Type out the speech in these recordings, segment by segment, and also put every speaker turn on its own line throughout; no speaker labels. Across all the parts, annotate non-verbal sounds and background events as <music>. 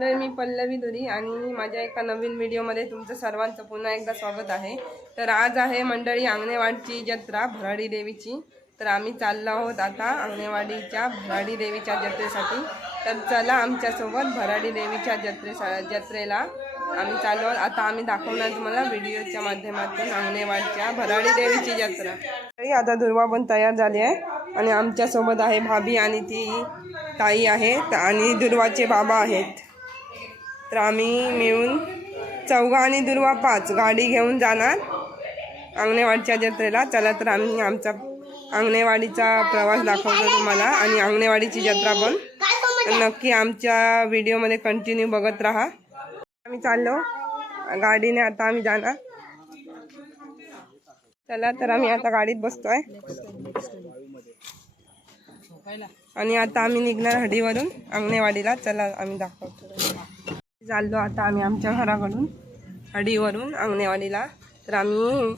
तर मी पल्लवी दुरी आणि माझ्या एका नवीन व्हिडिओमध्ये तुमचं सर्वांचं पुन्हा एकदा स्वागत आहे. तर आज आहे मंडळी अंगणेवाडची जत्रा भराडी देवीची. तर आम्ही चाललो आहोत आता अंगणेवाडीच्या भराडी देवीच्या जत्रेसाठी. तर चला आमच्यासोबत भराडी देवीच्या जत्रेसा जत्रेला आम्ही चाललो आहोत. आता आम्ही दाखवणार तुम्हाला व्हिडिओच्या माध्यमातून अंगणेवाडच्या भराडी देवीची जत्रा. तरी आता दुर्वा पण तयार झाली आहे आणि आमच्यासोबत आहे भाभी आणि ती ताई आहेत आणि दुर्वाचे बाबा आहेत. तर आम्ही मिळून चौघा आणि दुर्वा पाच गाडी घेऊन जाणार अंगणेवाडीच्या जत्रेला. चला तर आम्ही आमचा अंगणेवाडीचा प्रवास दाखवतो तुम्हाला आणि अंगणेवाडीची जत्रा पण. तर नक्की आमच्या व्हिडिओमध्ये कंटिन्यू बघत राहा. आम्ही चाललो. गाडीने आता आम्ही जाणार. चला तर आम्ही आता गाडीत बसतोय. आणि आता आम्ही निघणार हडीवरून अंगणेवाडीला. चला आम्ही दाखवतो. चाललो आता आम्ही आमच्या घराकडून हडीवरून अंगणेवाडीला. तर आम्ही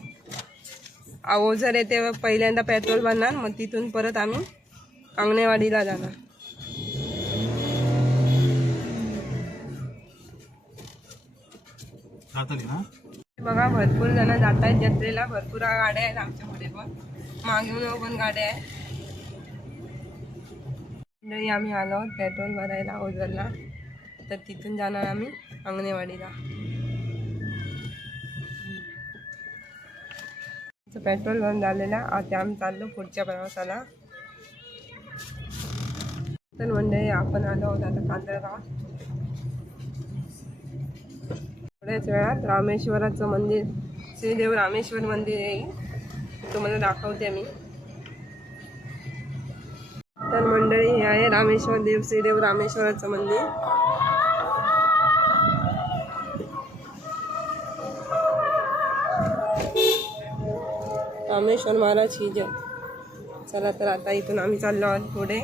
अवोजर येथे पहिल्यांदा पेट्रोल भरणार मग तिथून परत आम्ही अंगणेवाडीला जाणार. बघा भरपूर जण जात आहेत जत्रेला भरपूर गाड्या आहेत आमच्या पुढे पण. मागून पण गाड्या आहेत. आम्ही आलो पेट्रोल भरायला ओझरला तर तिथून जाणार आम्ही अंगणेवाडीला. पेट्रोल बंद झालेला आता आम्ही चाललो पुढच्या प्रवासाला. तर म्हणजे आपण आलो आहोत आता कांदळगाव. थोड्याच वेळात रामेश्वराचं मंदिर श्रीदेव रामेश्वर मंदिर येईल. तुम्हाला दाखवते मी. तर मंडळी हे आहे रामेश्वर देव श्रीदेव रामेश्वराचं मंदिर. रामेश्वर महाराज ही जय चला तर आता इथून आम्ही चाललो आहोत पुढे.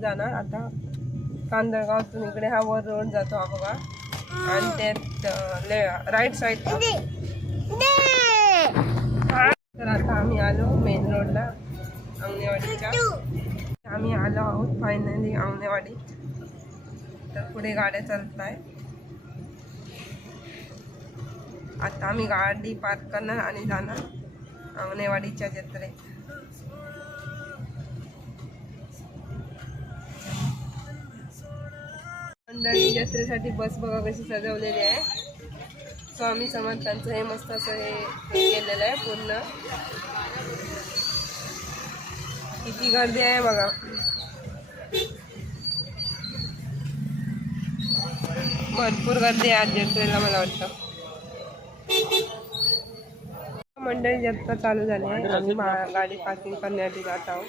जाणार. आता कांदळगावातून इकडे हा वर रोड जातो हा बघा. आणि त्यात राईट साईड तर आता आम्ही आलो मेन रोडला अंगणेवाडीच्या. आम्ही आलो आहोत फायनली अंगणेवाडीत. तर पुढे गाड्या चालत आहे आता आम्ही गाडी पार्क करणार आणि जाणार. अंगणेवाडीच्या जत्रेत मंडळी जत्रेसाठी बस बघा कशी सजवलेली आहे. स्वामी समर्थांचं हे मस्त असं हे हे केलेलं आहे पूर्ण. किती गर्दी आहे बघा. भरपूर गर्दी आहे आज जत्रेला मला वाटतं. मंडळी जत्रा चालू झाली आहे. आम्ही मा- गाडी पार्किंग करण्यासाठी जात आहोत.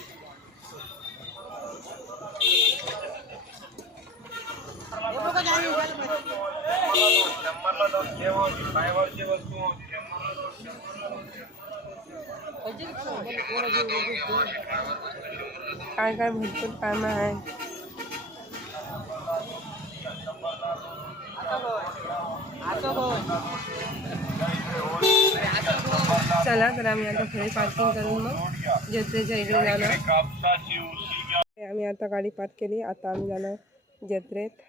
काय काय भरपूर काम आहे. चला तर आम्ही आता पुढे पार्किंग करून मग जत्रेच्या इकडे जाणार. आम्ही आता गाडी पार्क केली आता आम्ही जाणार जत्रेत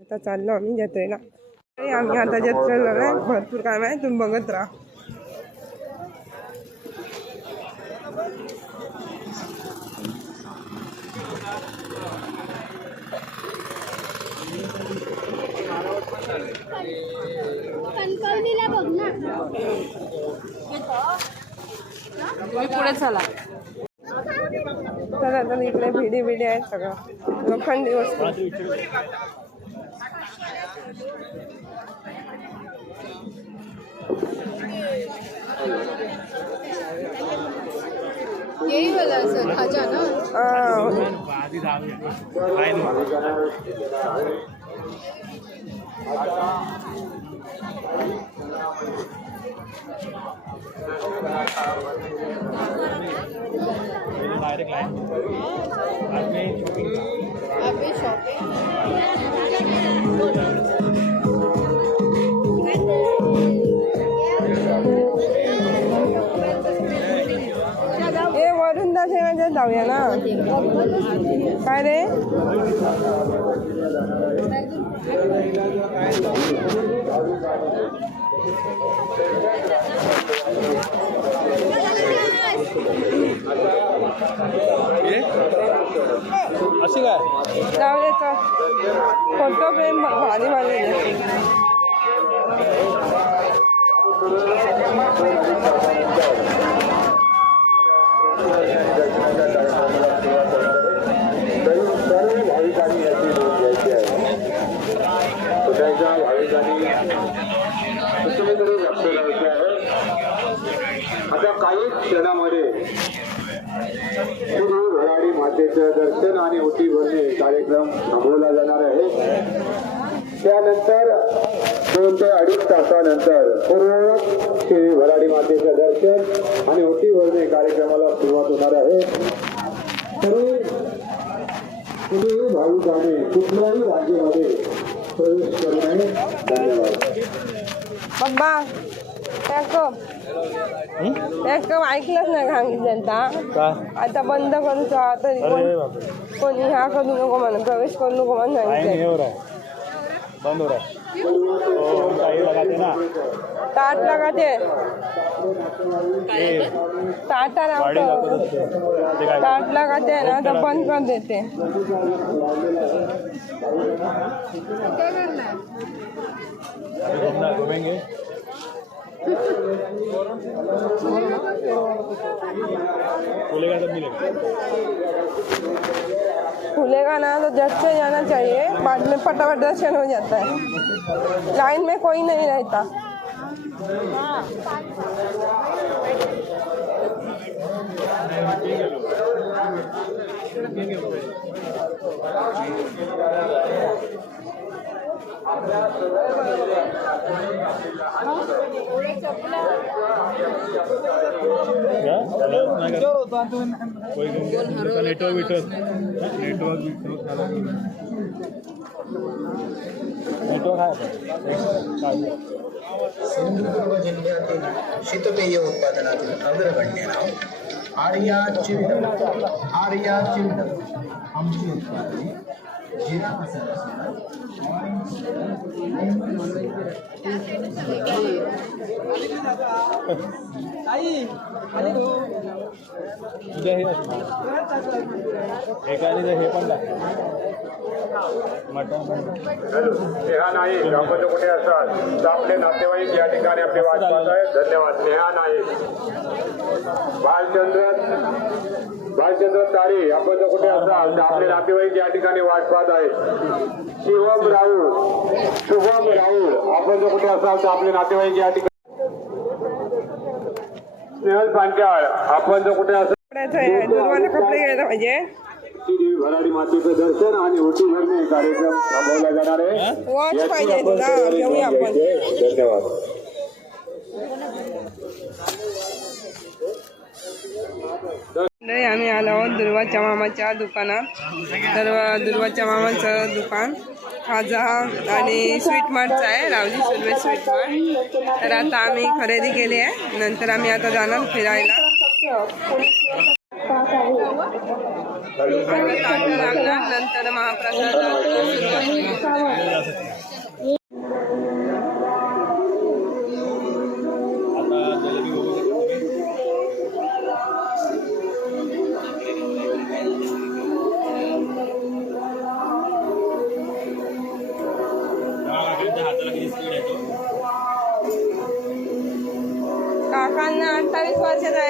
आता चाललो आम्ही जत्रेला आम्ही आता जत्रेला नाही भरपूर काम आहे तुम्ही बघत राहा. तुम्ही पुढे चला. तर आता इकडे भिडी भिडी आहेत सगळं. लोखंडी वस्तू.
येई वाला असं खाजा ना?
आ,
आधी दहावी काय डायरेक्ट लाईन बाद में
अभी शॉपिंग
हे वरून दास हे म्हणजे जाऊया ना काय रे
अशी काय
जाऊया तर फोटो फ्रेम भारी भारी
त्यानंतर दोन ते अडीच तासानंतर पूर्व श्री भराडी मातेचं दर्शन आणि ओटी भरणे कार्यक्रमाला सुरुवात होणार आहे. तरी कुठेही भाविकाने कुठल्याही राज्यामध्ये प्रवेश करू नये धन्यवाद
ऐकलंच नाही सांगितलं आता
काय
आता बंद करूचा तरी कोण ह्या करू नको म्हणून प्रवेश करू नको म्हणून सांगितलं
हो है बंद हो रहा है तो लगाते ना.
ताट लगाते.
ये
ताटा
गाड़ी
लावतो
लगाते ते काय
ताट लगाते ना तर बंद कर देते.
घूमना घूमेंगे. खुलेगा तब मिलेगा।
खुलेगा ना तो जट से जाना चाहिए बाद में फटाफट दर्शन हो जाता है। लाइन में कोई नहीं रहता।
क्या नहीं नेटवर्क कोई नेटवर्क विटवर्क झाला नेटवर्क आहे
सिंधुदुर्ग जिल्ह्यातील शीतपेय उत्पादनातील अग्रगण्य नाव आर्या चिंड आर्या चिंड आमची उत्पादने जिरा मसाला
हे पण टाक मटण
नेहा नाईक. आपण कुठे असाल तर आपले नातेवाईक या ठिकाणी आपले वाचवत आहे आहेत धन्यवाद नेहा नाईक बालचंद्र बालचंद्र तारे आपण जर कुठे असाल? तर आपले नातेवाईक या ठिकाणी वाट पाहत आहेत. शिवम राऊळ शुभम राऊळ आपण जर कुठे असाल? तर आपले नातेवाईक या ठिकाणी स्नेहल पांचाळ आपण जर कुठे असाल?
कपडे घ्यायला पाहिजे.
भराडी मातेचं दर्शन आणि ओटी भरणे कार्यक्रम थांबवला जाणार आहे. याची
नाही आम्ही आलो आहोत दुर्वाच्या मामाच्या दुकानात. तर दुर्वाच्या मामाचं दुकान खाजा आणि स्वीट मार्टचं आहे रावजी सुर्वे स्वीट मार्ट. तर आता आम्ही खरेदी केली आहे. नंतर आम्ही आता जाणार फिरायला. लागणार नंतर महाप्रसाद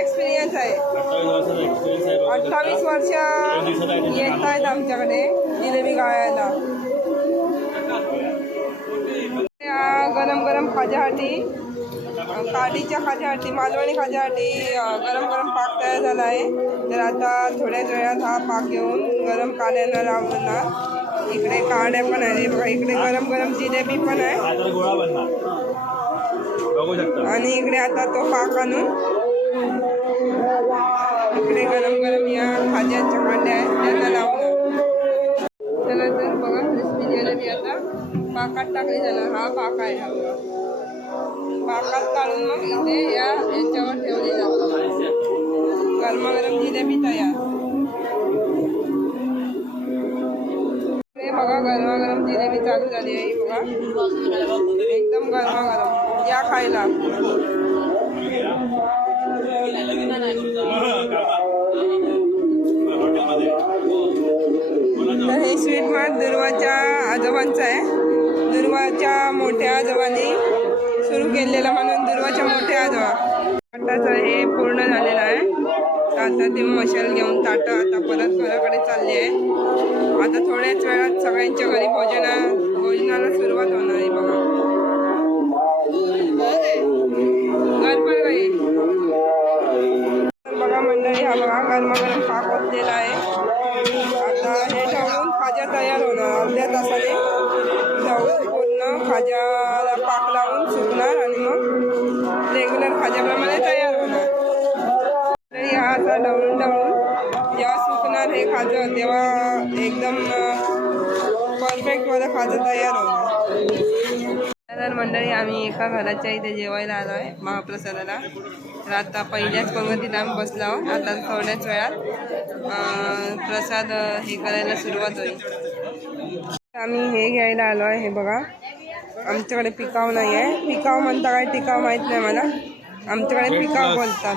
एक्सपिरियन्स आहे.
अठ्ठावीस
वर्ष येत आहेत आमच्याकडे जिलेबी गाळायला. गरम गरम खाज्यासाठी काडीच्या खाज्यासाठी मालवणी खाज्यासाठी गरम गरम पाक तयार झाला आहे. तर आता थोड्याच वेळात हा पाक येऊन गरम काड्याला लावणार इकडे काड्या पण आहे बघा इकडे गरम गरम जिलेबी पण आहे. आणि इकडे आता तो पाक आणून इकडे गरम गरम या भाज्यांच्या मांड्या आहेत त्यांना लावला त्याला तर बघा रेसिपी जलेबी आता. पाकात टाकली त्याला. हा पाक आहे आपला पाकात काढून मग इथे या याच्यावर ठेवली जातो. गरमागरम जिलेबी तयार. बघा गरमागरम जिलेबी चालू झाली आहे बघा. एकदम गरमागरम या खायला. दुर्वाच्या आजोबांचं आहे. दुर्वाच्या मोठ्या आजोबांनी सुरू केलेलं म्हणून दुर्वाच्या मोठ्या आजोबा. ताटाचं हे पूर्ण झालेलं आहे. तर आता ते मशाल घेऊन ताटं आता परत घराकडे चालली आहे. आता थोड्याच वेळात सगळ्यांच्या घरी भोजना भोजनाला सुरुवात होणार आहे बघा. बघा मंडळी हा बघा गरमागरम पाक ओतलेला आहे. पूर्ण पाक लावून सुकणार आणि मग रेग्युलर खाज्याप्रमाणे तयार होणार. तरी हा डवळून डवळून जेव्हा सुकणार हे खाजं तेव्हा एकदम परफेक्ट खाजं तयार होणार. तर मंडळी आम्ही एका घराच्या इथे जेवायला आलो आहे महाप्रसादाला. तर आता पहिल्याच पंगतीला आम्ही बसलो आहोत. आता थोड्याच वेळात प्रसाद हे करायला सुरुवात होईल. आम्ही हे घ्यायला आलो आहे हे बघा. आमच्याकडे पिकाव नाही आहे. पिकाव म्हणता काय टिकाव माहीत नाही मला. आमच्याकडे पिकाव बोलतात.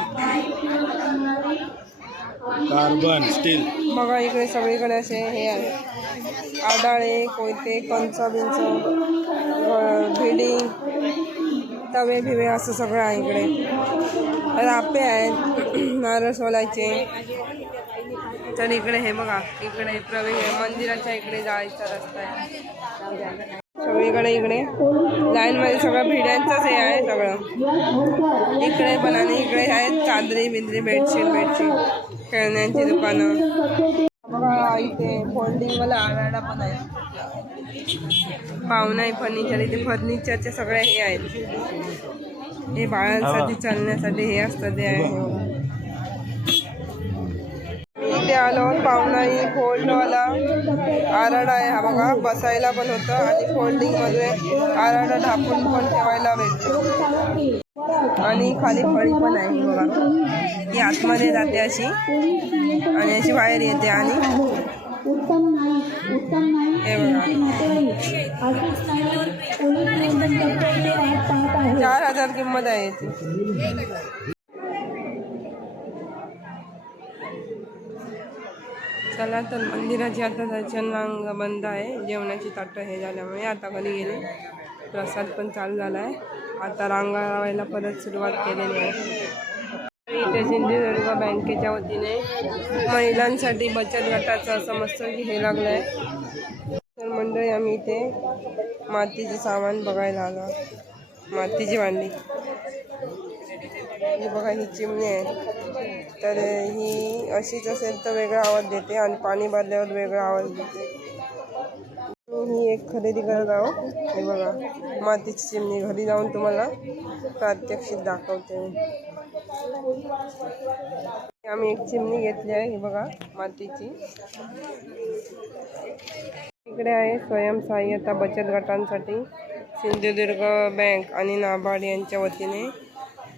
कार्बन स्टील
बघा इकडे सगळीकडे असे हे आहे. आडाळे कोयते कंच बिंच भिडी तवे भिवे असं सगळं आहे इकडे. रापे आहेत <clears throat> नारळ सोलायचे तर इकडे हे बघा इकडे प्रवेश मंदिराच्या इकडे जायचा रस्ता आहे. सगळीकडे इकडे. लाईनमध्ये सगळं भिड्यांचंच हे आहे सगळं. इकडे पण आणि इकडे आहेत चादरी बिंदरी बेडशीट बेडशीट. खेळण्यांची दुकानं. बघा इथे फोल्डिंग वाला आराडा पण आहे. पाहुणा फर्निचर इथे फर्निचरचे सगळे हे आहेत. हे बाळांसाठी चालण्यासाठी हे असतं ते आहे. इथे आलो पाहुणाई फोल्डवाला आराडा आहे हा बघा. बसायला पण होतं आणि फोल्डिंगमध्ये आराडा ढापून पण ठेवायला भेटतो. आणि खाली फळी पण आहे बघा. ती आतमध्ये जाते अशी. आणि अशी बाहेर येते आणि हे बघा. चार हजार किंमत आहे याची चला तर मंदिराची आता दर्शनांग बंद आहे. जेवणाची ताटं हे झाल्यामुळे आता घरी गेले. प्रसाद पण चालू झाला आहे. आता रांगा लावायला परत सुरुवात केलेली आहे. इथे सिंधुदुर्ग बँकेच्या वतीने महिलांसाठी बचत गटाचं असं मस्त की हे लागलं आहे तर मंडळी आम्ही इथे मातीचे सामान बघायला आलो. मातीची भांडी. ही बघा ही चिमणी आहे. तर ही अशीच असेल तर वेगळा आवाज देते आणि पाणी भरल्यावर वेगळा आवाज देते. ही एक खरेदी करत आहो हे बघा मातीची चिमणी घरी जाऊन तुम्हाला प्रात्यक्षिक दाखवते मी. आम्ही एक चिमणी घेतली आहे ही बघा मातीची. इकडे आहे स्वयंसहाय्यता बचत गटांसाठी सिंधुदुर्ग बँक आणि नाबार्ड यांच्या वतीने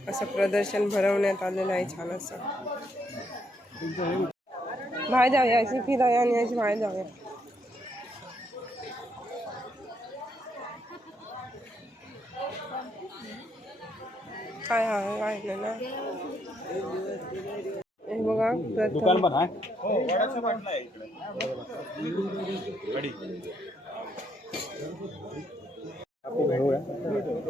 असं प्रदर्शन भरवण्यात आलेलं आहे छान असं. बाहेर जाऊया अशी फिराया आणि अशी बाहेर जाऊया. काय हा काय नाही ना. हे बघा प्रथम
पण आहे गडी.
हो, हे तर घे
कांदी.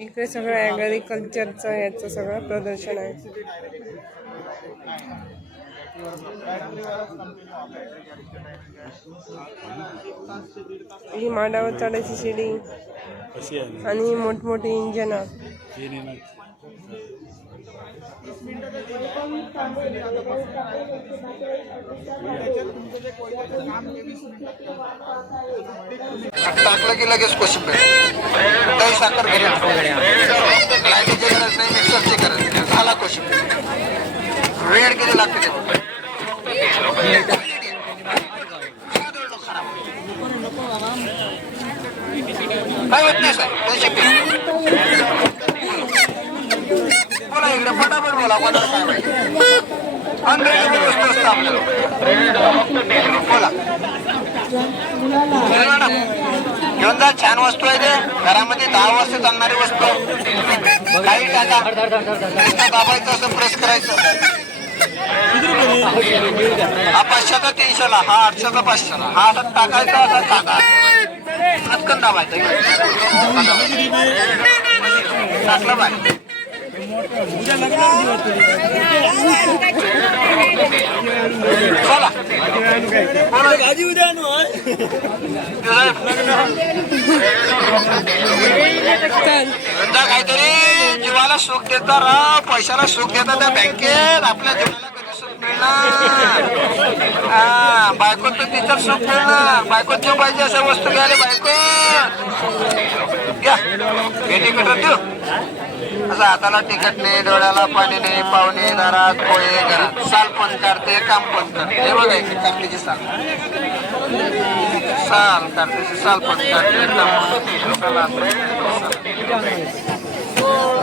इकडे सगळं ॲग्रिकल्चरचं याचं सगळं प्रदर्शन आहे. ही माडावर चढायची शिडी आणि मोठमोठी इंजन
हे.
टाकलं की लगेच कोशिंबीर. दही साखर घरी लाईटीची गरज नाही मिक्सरची गरज नाही. झाला कोशिंबीर. वेळ किती लागते काय होत नाही सर कोशिंबीर इकडे फटाफट बोला कोणाला काय माहिती. अनरेटेबल वस्तू असतं आपल्याला. बोला. मॅडम घेऊन जा छान वस्तू आहे ते. घरामध्ये दहा वर्ष चालणारी वस्तू. काही टाका. दाबायचं असं प्रेस करायचं. हा पाचशेचा तीनशेला हा आठशेचा पाचशेला. हा असं टाकायचा असं टाका. पटकन दाबायचं. टाकलं पाहिजे चला यंदा काहीतरी जीवाला सुख देता राव पैशाला सुख देता त्या बँकेत आपल्या जीवाला कधी सुख मिळणार? बायको तर तिचं सुख मिळणार. बायको जो पाहिजे अशा वस्तू घ्यायला बायको. घ्या. भेटी कटर देऊ. असं हाताला तिकट नाही डोळ्याला पाणी नाही पाहुणे दारात पोहे घरात. साल पण करते काम पण करते. हे बघा इथे कार्तीची साल. साल कार्तीची साल पण करते. काम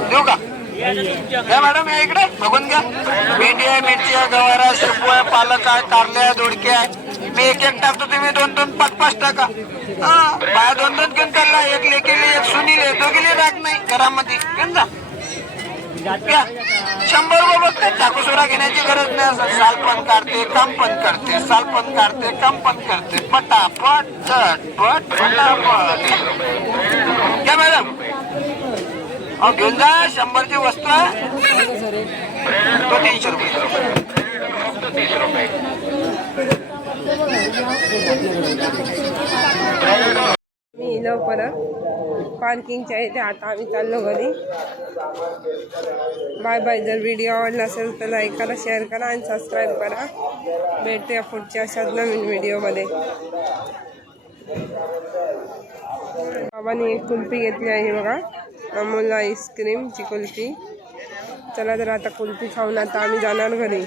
देऊ का? या मॅडम या इकडे. बघून घ्या. भेंडी आहे मिरची आहे गवार आहे शेपू आहे पालक आहे कारले आहे दोडके आहे. मी एक एक टाकतो तुम्ही दोन दोन पाच पाच टाका. हा बाया दोन दोन घेऊन चालला. एक लेकेली एक सुनीले. गेली राग नाही. घरामध्ये. घेऊन जा. घ्या. शंभर रुपये बघते चाकूसुरा घेण्याची गरज नाही सालपण साल पण काढते काम पण करते साल पण काढते काम पण करते. पटापट झटपट पटापट. घ्या मॅडम. अहो घेऊन जा शंभरची वस्तू आहे. तो तीनशे रुपये.
मी परत पार्किंगच्या इथे आता आम्ही चाललो घरी. बाय बाय जर व्हिडिओ आवडला असेल तर लाईक करा शेअर करा आणि सबस्क्राईब करा. भेटूया पुढच्या अशाच नवीन व्हिडिओमध्ये बाबांनी एक कुल्फी घेतली आहे बघा. अमूल आईस्क्रीमची कुल्फी. चला तर आता कुल्फी खाऊन आता आम्ही जाणार घरी.